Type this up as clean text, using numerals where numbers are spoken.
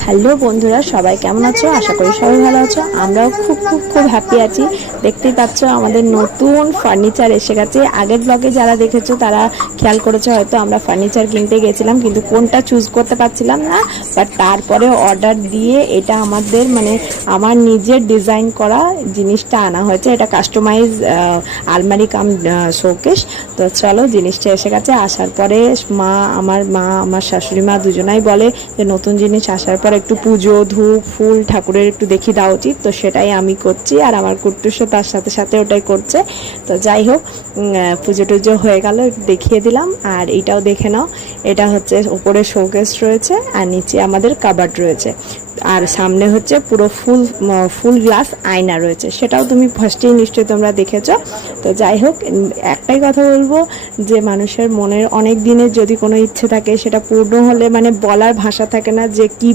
Hello বন্ধুরা, সবাই কেমন আছো? আশা করি সবাই ভালো আছো। আমরাও খুব খুব খুব হ্যাপি আছি। দেখতেই পাচ্ছ আমাদের নতুন ফার্নিচার এসে গেছে। আগের ব্লগে যারা দেখেছো তারা খেয়াল করেছো হয়তো, আমরা ফার্নিচার কিনতে গেছিলাম কিন্তু কোনটা চুজ করতে পারছিলাম না। বাট তারপরে অর্ডার দিয়ে এটা আমাদের আমার নিজের ডিজাইন করা জিনিসটা আনা হয়েছে। এটা কাস্টমাইজ আলমারি কাম শোকেস। তো চলো, জিনিসটা এসে গেছে। আসার পরে আমার শাশুড়ি মা দুজনাই বলে যে নতুন জিনিস আসার পর একটু পুজো, ধূপ, ফুল ঠাকুরের একটু দেখিয়ে দেওয়া উচিত। তো সেটাই আমি করছি, আর আমার কুট্টুসও তার সাথে সাথে ওটাই করছে। তো যাই হোক, পুজো টুজো হয়ে গেল, দেখিয়ে দিলাম। আর এইটাও দেখে নাও, এটা হচ্ছে উপরে শোকেস রয়েছে আর নিচে আমাদের কাবার্ড রয়েছে, আর সামনে হচ্ছে পুরো ফুল গ্লাস আয়না রয়েছে। সেটাও তুমি ফার্স্টেই নিশ্চয়ই তোমরা দেখেছো। তো যাই হোক, একটাই কথা বলবো যে মানুষের মনের অনেক দিনের যদি কোনো ইচ্ছে থাকে, সেটা পূর্ণ হলে বলার ভাষা থাকে না যে কি